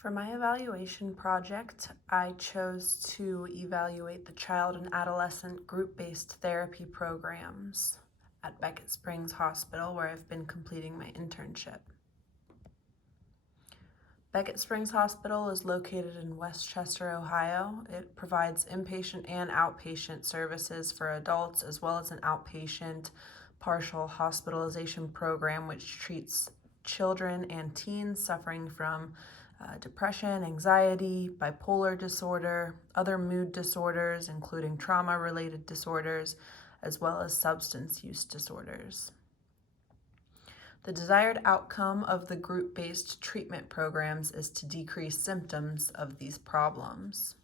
For my evaluation project, I chose to evaluate the child and adolescent group-based therapy programs at Beckett Springs Hospital, where I've been completing my internship. Beckett Springs Hospital is located in Westchester, Ohio. It provides inpatient and outpatient services for adults, as well as an outpatient partial hospitalization program which treats children and teens suffering from depression, anxiety, bipolar disorder, other mood disorders, including trauma-related disorders, as well as substance use disorders. The desired outcome of the group-based treatment programs is to decrease symptoms of these problems.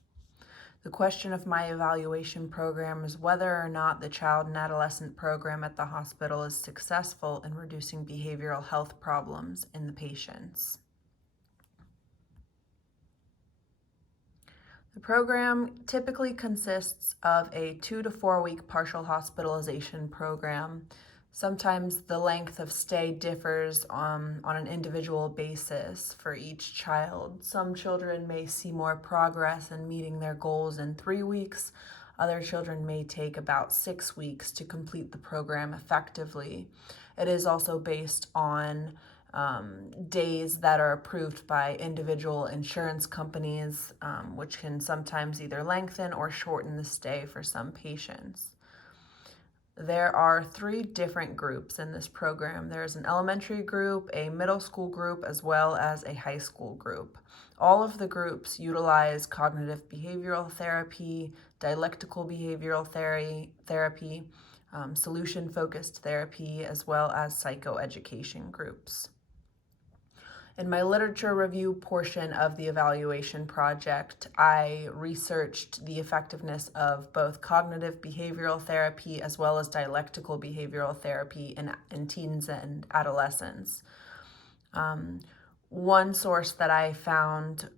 The question of my evaluation program is whether or not the child and adolescent program at the hospital is successful in reducing behavioral health problems in the patients. The program typically consists of a 2 to 4 week partial hospitalization program. Sometimes the length of stay differs on an individual basis for each child. Some children may see more progress in meeting their goals in 3 weeks. Other children may take about 6 weeks to complete the program effectively. It is also based on days that are approved by individual insurance companies, which can sometimes either lengthen or shorten the stay for some patients. There are 3 different groups in this program. There's an elementary group, a middle school group, as well as a high school group. All of the groups utilize cognitive behavioral therapy, dialectical behavioral therapy, solution-focused therapy, as well as psychoeducation groups. In my literature review portion of the evaluation project, I researched the effectiveness of both cognitive behavioral therapy as well as dialectical behavioral therapy in teens and adolescents. One source that I found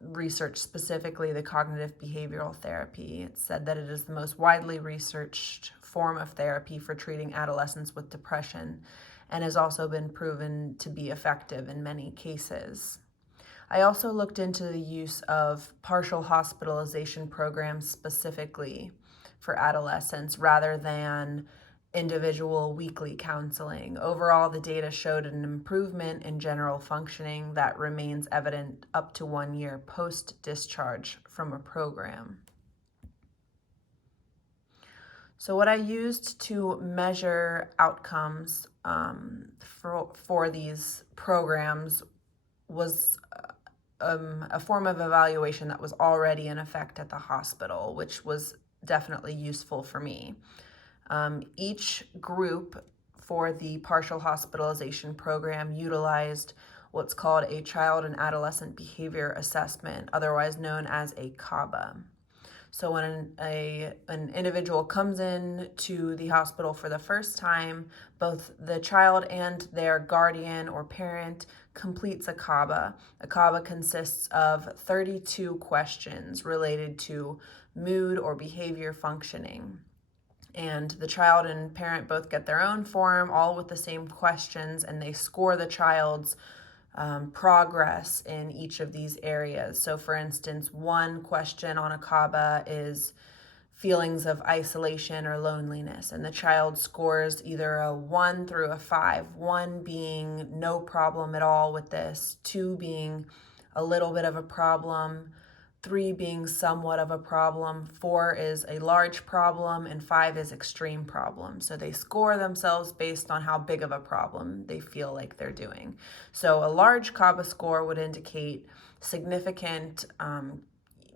researched specifically the cognitive behavioral therapy. It said that it is the most widely researched form of therapy for treating adolescents with depression, and has also been proven to be effective in many cases. I also looked into the use of partial hospitalization programs specifically for adolescents rather than individual weekly counseling. Overall, the data showed an improvement in general functioning that remains evident up to 1 year post-discharge from a program. So what I used to measure outcomes for these programs was a form of evaluation that was already in effect at the hospital, which was definitely useful for me. Each group for the partial hospitalization program utilized what's called a child and adolescent behavior assessment, otherwise known as a CABA. So when an individual comes in to the hospital for the first time, both the child and their guardian or parent completes a CABA. A CABA consists of 32 questions related to mood or behavior functioning. And the child and parent both get their own form, all with the same questions, and they score the child's progress in each of these areas. So for instance, one question on a CABA is feelings of isolation or loneliness, and the child scores either a 1 through a 5, 1 being no problem at all with this, 2 being a little bit of a problem, 3 being somewhat of a problem, 4 is a large problem, and 5 is extreme problem. So they score themselves based on how big of a problem they feel like they're doing. So a large CABA score would indicate significant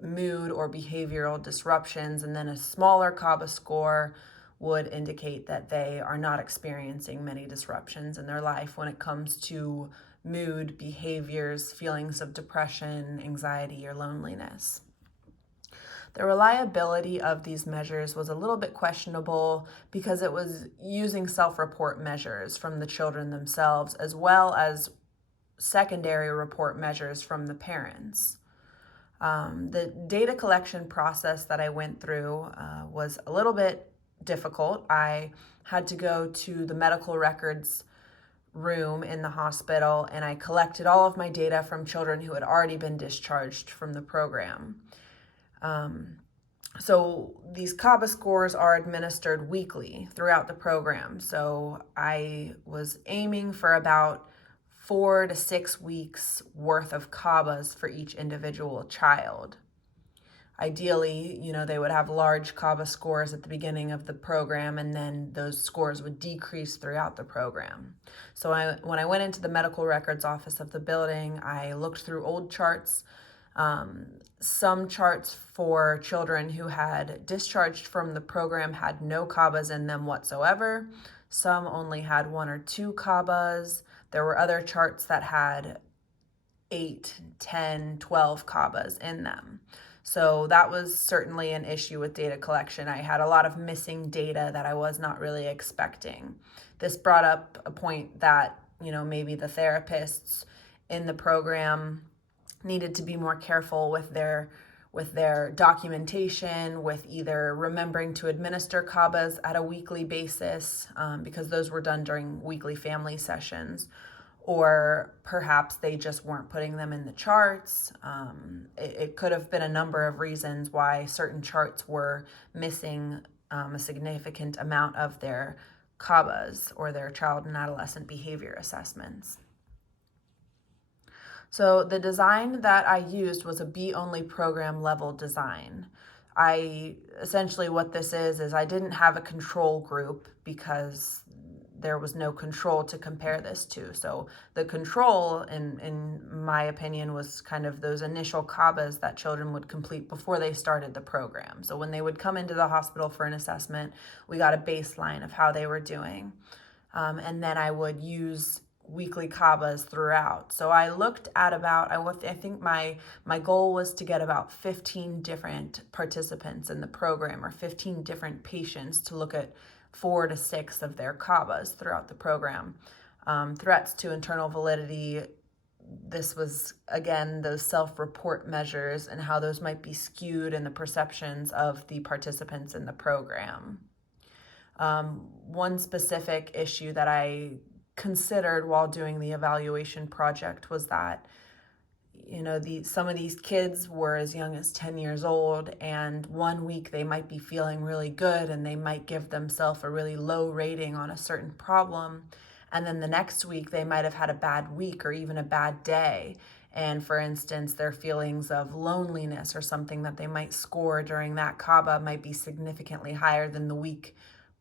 mood or behavioral disruptions, and then a smaller CABA score would indicate that they are not experiencing many disruptions in their life when it comes to mood, behaviors, feelings of depression, anxiety, or loneliness. The reliability of these measures was a little bit questionable because it was using self-report measures from the children themselves as well as secondary report measures from the parents. The data collection process that I went through was a little bit difficult. I had to go to the medical records room in the hospital, and I collected all of my data from children who had already been discharged from the program. So these CABA scores are administered weekly throughout the program. So I was aiming for about 4 to 6 weeks worth of CABAs for each individual child. Ideally, they would have large CABA scores at the beginning of the program, and then those scores would decrease throughout the program. So when I went into the medical records office of the building, I looked through old charts. Some charts for children who had discharged from the program had no CABAs in them whatsoever. Some only had 1 or 2 CABAs. There were other charts that had 8, 10, 12 CABAs in them. So that was certainly an issue with data collection. I had a lot of missing data that I was not really expecting. This brought up a point that, maybe the therapists in the program needed to be more careful with their documentation, with either remembering to administer CABAs at a weekly basis, because those were done during weekly family sessions, or perhaps they just weren't putting them in the charts. It could have been a number of reasons why certain charts were missing a significant amount of their CABAs, or their child and adolescent behavior assessments. So the design that I used was a B-only program level design. Essentially what this is I didn't have a control group because there was no control to compare this to. So the control, in my opinion, was kind of those initial CABAs that children would complete before they started the program. So when they would come into the hospital for an assessment, we got a baseline of how they were doing. And then I would use weekly CABAs throughout. So I looked at I think my goal was to get about 15 different participants in the program, or 15 different patients, to look at 4 to 6 of their CABAs throughout the program. Threats to internal validity, this was, again, those self-report measures and how those might be skewed in the perceptions of the participants in the program. One specific issue that I considered while doing the evaluation project was that some of these kids were as young as 10 years old, and 1 week they might be feeling really good and they might give themselves a really low rating on a certain problem, and then the next week they might have had a bad week or even a bad day, and for instance their feelings of loneliness or something that they might score during that CABA might be significantly higher than the week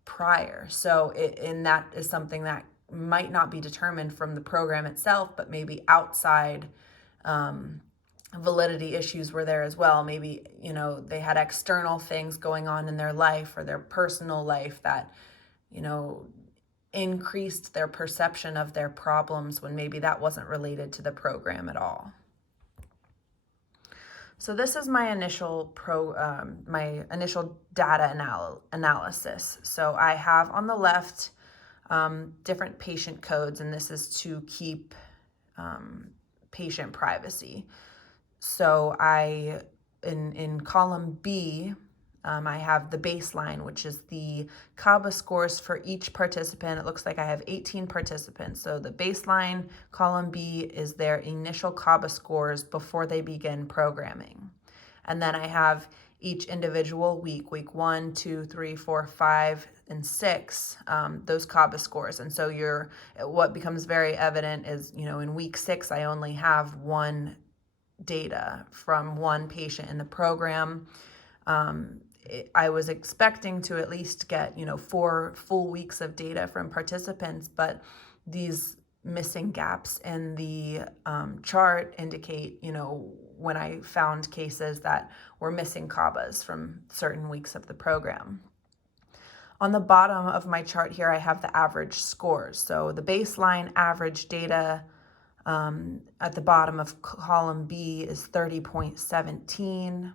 prior. So that is something that might not be determined from the program itself, but maybe outside validity issues were there as well. Maybe, they had external things going on in their life or their personal life that, increased their perception of their problems when maybe that wasn't related to the program at all. So this is my initial data analysis. So I have on the left different patient codes, and this is to keep patient privacy. So in column B, I have the baseline, which is the CABA scores for each participant. It looks like I have 18 participants. So the baseline, column B, is their initial CABA scores before they begin programming. And then I have each individual week 1, 2, 3, 4, 5, and 6, those CABA scores. And so what becomes very evident is, in week 6, I only have one data from one patient in the program. I was expecting to at least get, 4 full weeks of data from participants, but these missing gaps in the chart indicate, when I found cases that were missing CABAs from certain weeks of the program. On the bottom of my chart here, I have the average scores. So the baseline average data at the bottom of column B is 30.17.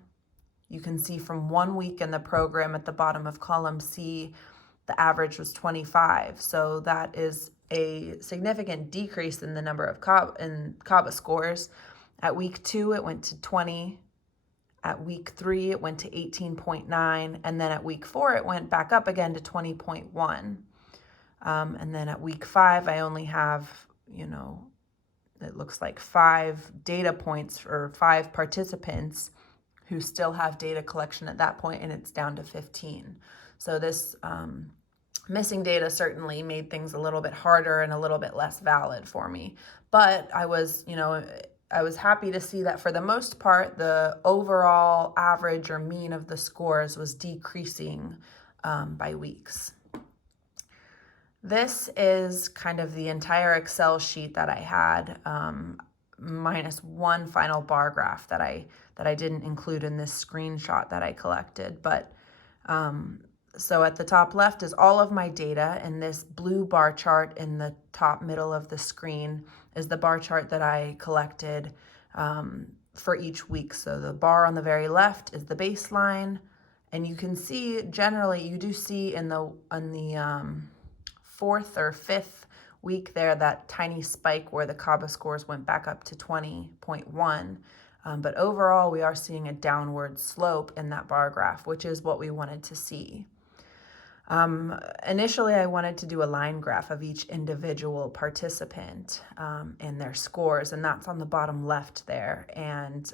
You can see from 1 week in the program at the bottom of column C, the average was 25. So that is a significant decrease in the number of CABA scores. At week 2, it went to 20. At week 3, it went to 18.9. And then at week 4, it went back up again to 20.1. And then at week 5, I only have, it looks like 5 data points for 5 participants who still have data collection at that point, and it's down to 15. So this missing data certainly made things a little bit harder and a little bit less valid for me. But I was happy to see that for the most part, the overall average or mean of the scores was decreasing by weeks. This is kind of the entire Excel sheet that I had, minus one final bar graph that I didn't include in this screenshot that I collected. But so at the top left is all of my data, and this blue bar chart in the top middle of the screen is the bar chart that I collected for each week. So the bar on the very left is the baseline, and you can see generally you do see on the 4th or 5th week there that tiny spike where the CABA scores went back up to 20.1. But overall, we are seeing a downward slope in that bar graph, which is what we wanted to see. Initially, I wanted to do a line graph of each individual participant and their scores, and that's on the bottom left there. And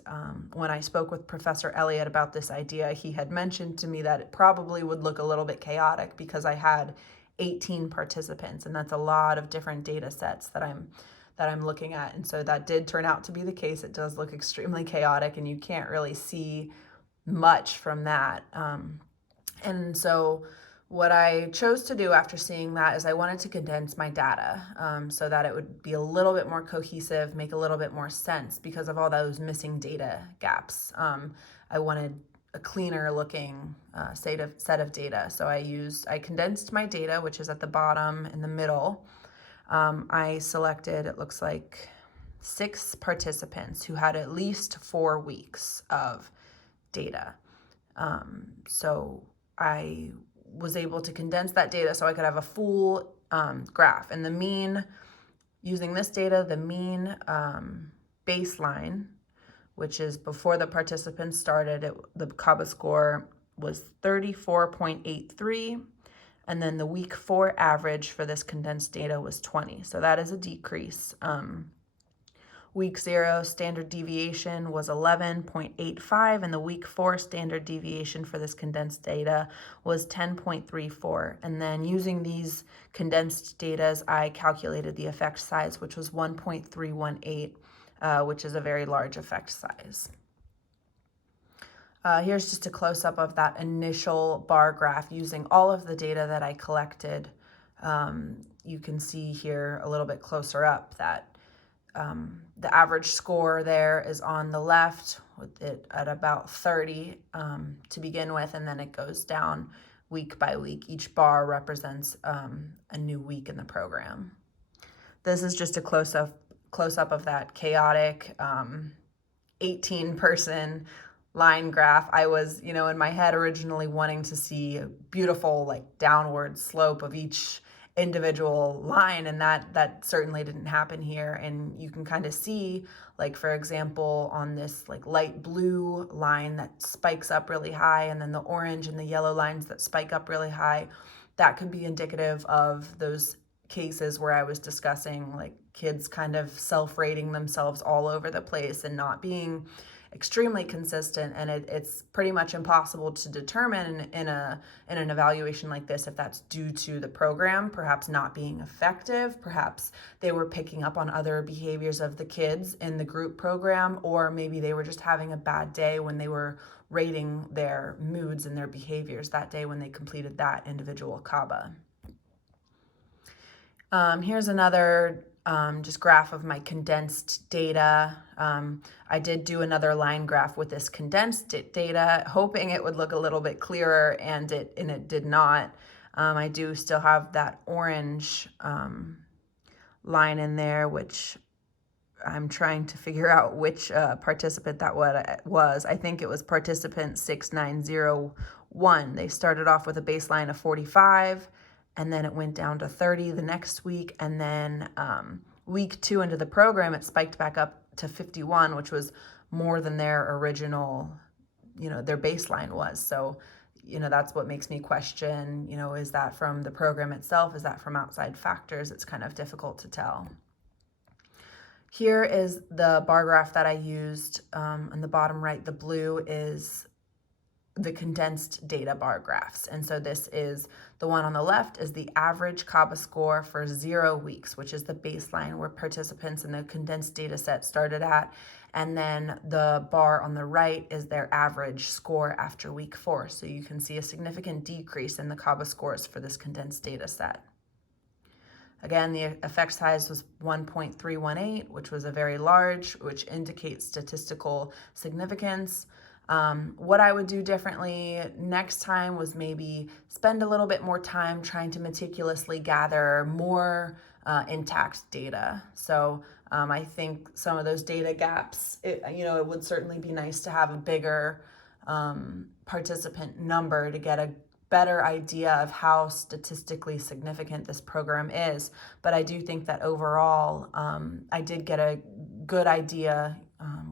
when I spoke with Professor Elliott about this idea, he had mentioned to me that it probably would look a little bit chaotic because I had 18 participants, and that's a lot of different data sets that I'm looking at. And so that did turn out to be the case. It does look extremely chaotic, and you can't really see much from that. And so what I chose to do after seeing that is I wanted to condense my data so that it would be a little bit more cohesive, make a little bit more sense because of all those missing data gaps. I wanted a cleaner looking set of data. So I condensed my data, which is at the bottom in the middle. I selected, it looks like 6 participants who had at least 4 weeks of data. So I was able to condense that data so I could have a full graph. And the mean, using this data, the mean baseline, which is before the participants started, the CABA score was 34.83. And then the week 4 average for this condensed data was 20. So that is a decrease. Week 0 standard deviation was 11.85, and the week 4 standard deviation for this condensed data was 10.34. And then using these condensed data, I calculated the effect size, which was 1.318, which is a very large effect size. Here's just a close-up of that initial bar graph using all of the data that I collected. You can see here a little bit closer up that the average score there is on the left with it at about 30 to begin with, and then it goes down week by week. Each bar represents a new week in the program. This is just a close-up of that chaotic 18-person line graph. I was, in my head originally wanting to see a beautiful downward slope of each individual line, and that certainly didn't happen here. And you can kind of see, for example, on this light blue line that spikes up really high, and then the orange and the yellow lines that spike up really high, that could be indicative of those cases where I was discussing kids kind of self-rating themselves all over the place and not being extremely consistent, and it's pretty much impossible to determine in an evaluation like this if that's due to the program perhaps not being effective, perhaps they were picking up on other behaviors of the kids in the group program, or maybe they were just having a bad day when they were rating their moods and their behaviors that day when they completed that individual CABA. Here's another just graph of my condensed data. I did do another line graph with this condensed data, hoping it would look a little bit clearer, and it did not. I do still have that orange line in there, which I'm trying to figure out which participant that was. I think it was participant 6901. They started off with a baseline of 45, and then it went down to 30 the next week, and then week 2 into the program, it spiked back up to 51, which was more than their original, their baseline was. So, that's what makes me question, is that from the program itself? Is that from outside factors? It's kind of difficult to tell. Here is the bar graph that I used. On the bottom right, the blue is the condensed data bar graphs. And so this is the one on the left is the average CABA score for 0 weeks, which is the baseline where participants in the condensed data set started at. And then the bar on the right is their average score after week 4. So you can see a significant decrease in the CABA scores for this condensed data set. Again, the effect size was 1.318, which was a very large, which indicates statistical significance. What I would do differently next time was maybe spend a little bit more time trying to meticulously gather more intact data. So I think some of those data gaps, it would certainly be nice to have a bigger participant number to get a better idea of how statistically significant this program is. But I do think that overall, I did get a good idea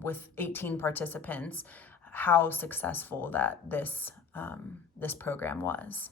with 18 participants how successful that this program was.